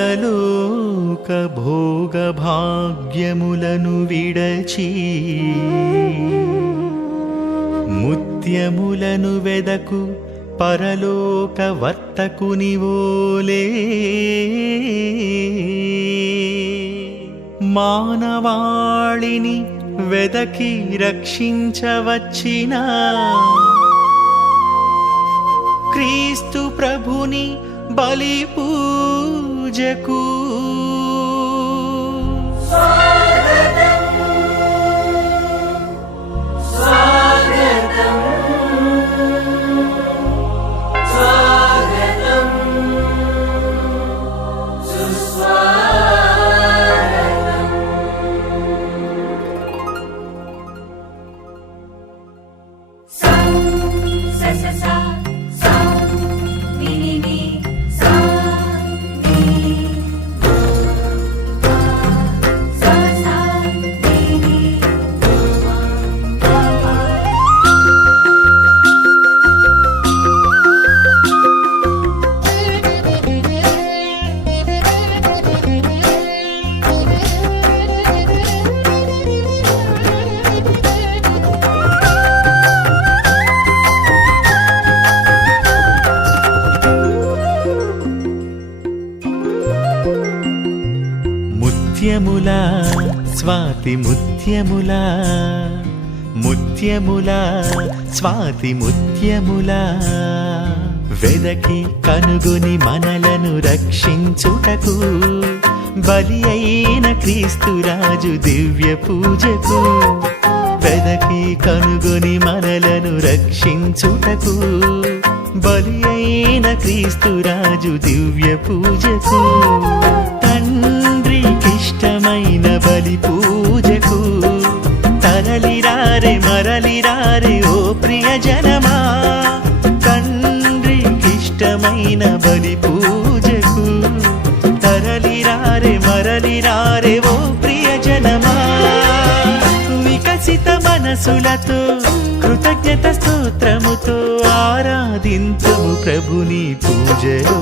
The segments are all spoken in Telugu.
పరలోక భోగ భాగ్యములను విడచి ముత్యములను వెదకు పరలోక వర్తకునివోలే మానవాళిని వెదకి రక్షించవచ్చిన క్రీస్తు ప్రభుని బలి పూజకు ముత్యములా స్వాతి ముత్యములా ముత్యములా స్వాతి ముత్యములా వెదకి కనుగొని మనలను రక్షించుటకు బలి అయిన క్రీస్తురాజు దివ్య పూజకు వెదకి కనుగొని మనలను రక్షించుటకు బలి అయిన క్రీస్తురాజు దివ్య పూజకు తండ్రికిష్టమైన బలి పూజకు తరలిరారే మరలిరారే ఓ ప్రియజనమా తండ్రికిష్టమైన బలి పూజకు తరలిరారే మరలిరారే ఓ ప్రియజనమా వికసిత మనసులతో కృతజ్ఞత స్తోత్రముతో ఆరాధింతుము ప్రభుని పూజలో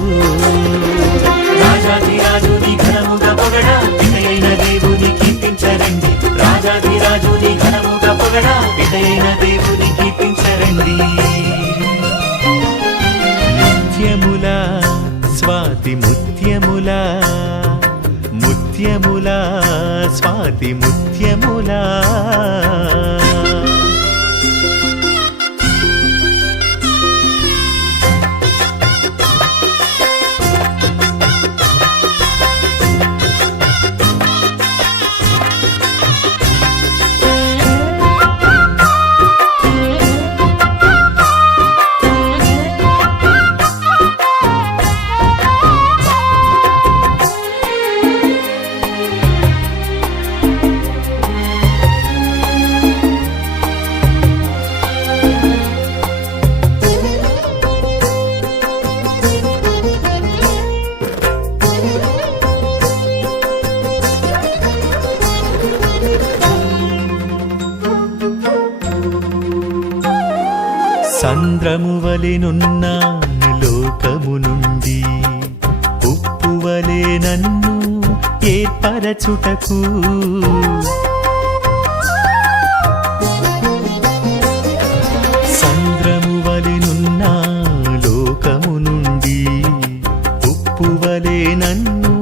రాజాధిరాజుని ఘనముగా పొగడా విధయైన దేవుని కీర్తించరండి రాజాధిరాజుని ఘనముగా పొగడా విధయైన దేవుని కీర్తించరండి ముత్యములా స్వాతి ముత్యములా ముత్యములా స్వాతి ముత్యములా సంద్రము వలెనున్న లోకము నుండి ఉప్పు వలె నన్ను ఏర్పరచుటకు సంద్రము వలెనున్న లోకము నుండి ఉప్పు వలె నన్ను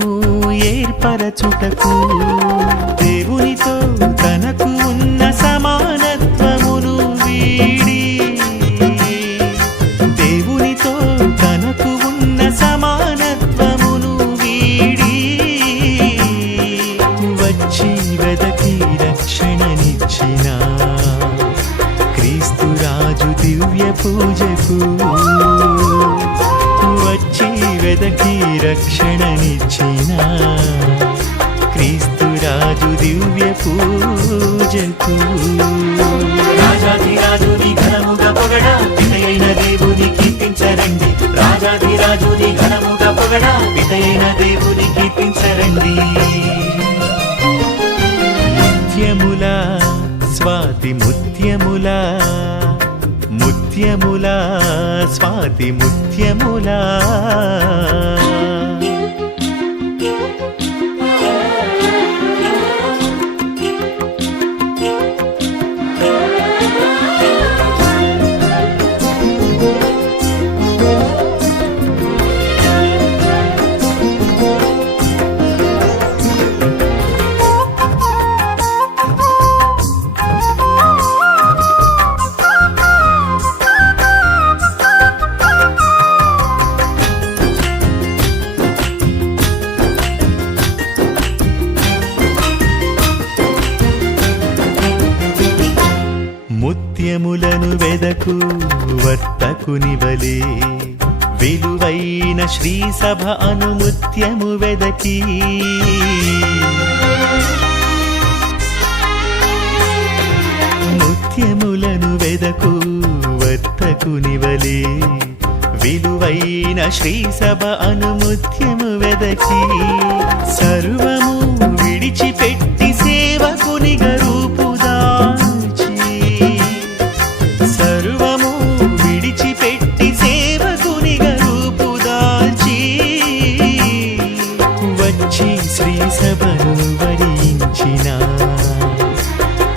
ఏర్పరచుటకు దేవునితో తనకు ఉన్న సమానత్వమును వీడి తనకు ఉన్న సమానత్వమును వీడి వచ్చి వెదకి రక్షణనిచ్చిన క్రీస్తురాజు దివ్య పూజకు వచ్చి వెదకి రక్షణనిచ్చిన క్రీస్తురాజు దివ్య పూజకు రాజాధిరాజుని ఘనముగా పొగడా విధయైన దేవుని కీర్తించరండి రాజాధిరాజుని ఘనముగా పొగడా విధయైన దేవుని కీర్తించరండి ముత్యములా ముత్యములా స్వాతి ముత్యములా ముత్యములను వెదకు వర్తకునివలే విలువైన శ్రీసభ అను ముత్యము వెదకి ముత్యములను వెదకు వర్తకునివలే విలువైన శ్రీసభ అను ముత్యము వెదకి సర్వము విడిచిపెట్టి సేవకునిగా రూపుదాల్చి సర్వము విడిచిపెట్టి సేవకునిగా రూపుదాల్చి వచ్చి శ్రీ సభను వరించిన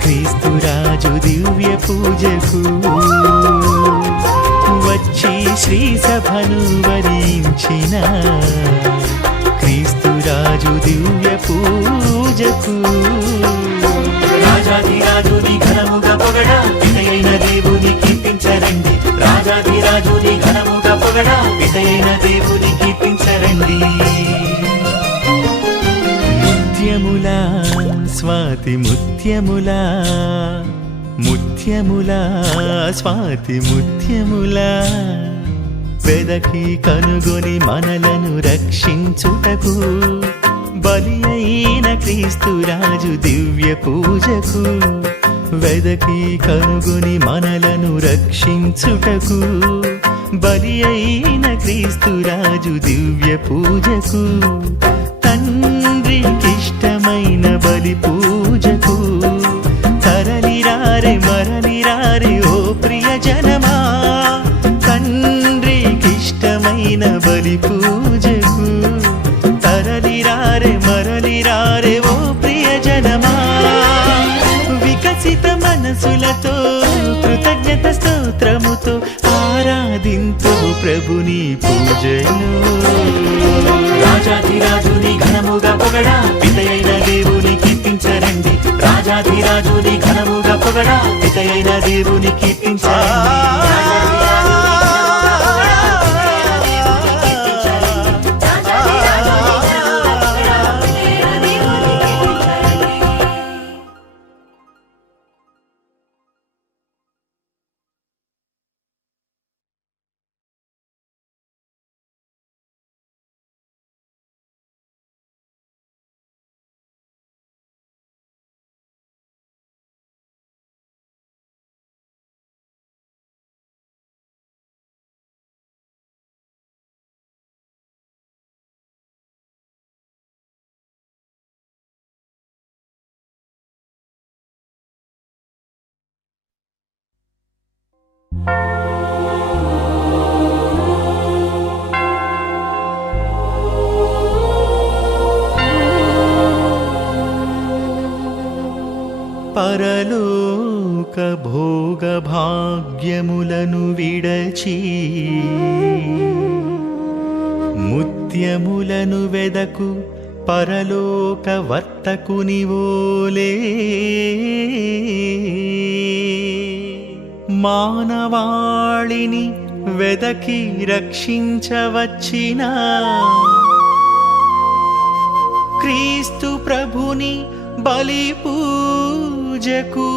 క్రీస్తురాజు దివ్య పూజకు వచ్చి శ్రీ సభను వరించిన క్రీస్తురాజు దివ్య పూజకు రాజాధిరాజుని ఘనముగా పొగడ పితయైన దేవుని కీర్తించరండి రాజాధిరాజుని ఘనముగా పొగడ పితయైన దేవుని కీర్తించరండి ముత్యములా స్వాతి ముత్యములా ముత్యములా స్వాతి ముత్యములా వెదకి కనుగొని మనలను రక్షించుటకు బలి అయిన క్రీస్తురాజు దివ్య పూజకు వెదకి కనుగొని మనలను రక్షించుటకు బలి అయిన క్రీస్తురాజు దివ్య పూజకు తండ్రికిష్టమైన బలి పూజకు తరలిరారే మరలిరారే ఓ ప్రియ జనమా తండ్రికిష్టమైన బలి పూజకు తరలిరారే మరలిరారే ఓ ప్రియ జనమా వికసిత మనసులతో కృతజ్ఞత స్తోత్రముతో ఆరాధింతు ప్రభుని పూజలో రాజాధిరాజుని ఘనముగా పొగడ పితయైన దేవుని కీర్తించరండి రాజాధిరాజుని ఘనముగా పొగడ పితయైన దేవుని కీర్తించరండి పరలోక భోగ భాగ్యములను విడచి ముత్యములను వెదకు పరలోక వర్తకునివోలే మానవాళిని వెదకి రక్షించవచ్చిన క్రీస్తు ప్రభుని బలి పూజకు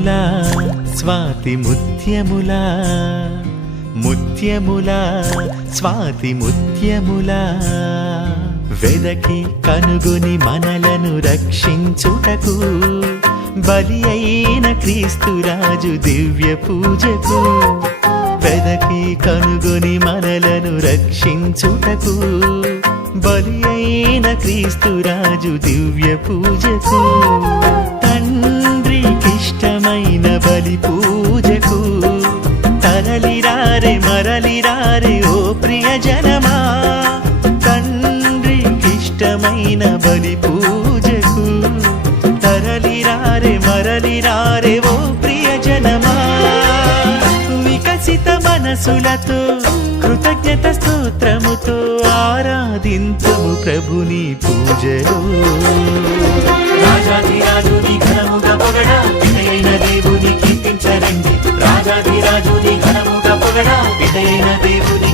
ముత్యములా స్వాతి ముత్యములా ముత్యములా స్వాతి ముత్యములా వెదకి కనుగొని మనలను రక్షించుటకు బలి అయిన క్రీస్తురాజు దివ్య పూజకు వెదకి కనుగొని మనలను రక్షించుటకు బలి అయిన క్రీస్తురాజు దివ్య పూజకు తండ్రికిష్టమైన బలి పూజకు తరలిరారే మరలిరారే ఓ ప్రియజనమా తండ్రికిష్టమైన బలి పూజకు తరలిరారే మరలిరారే ఓ ప్రియజనమా వికసిత మనసులతో కృతజ్ఞత స్తోత్రముతో ఆరాధింతుము ప్రభుని పూజలో రాజాధిరాజుని ఘనముగా పొగడా పితయైన దేవుని కీర్తించరండి రాజాధిరాజుని ఘనముగా పొగడా పితయైన దేవుని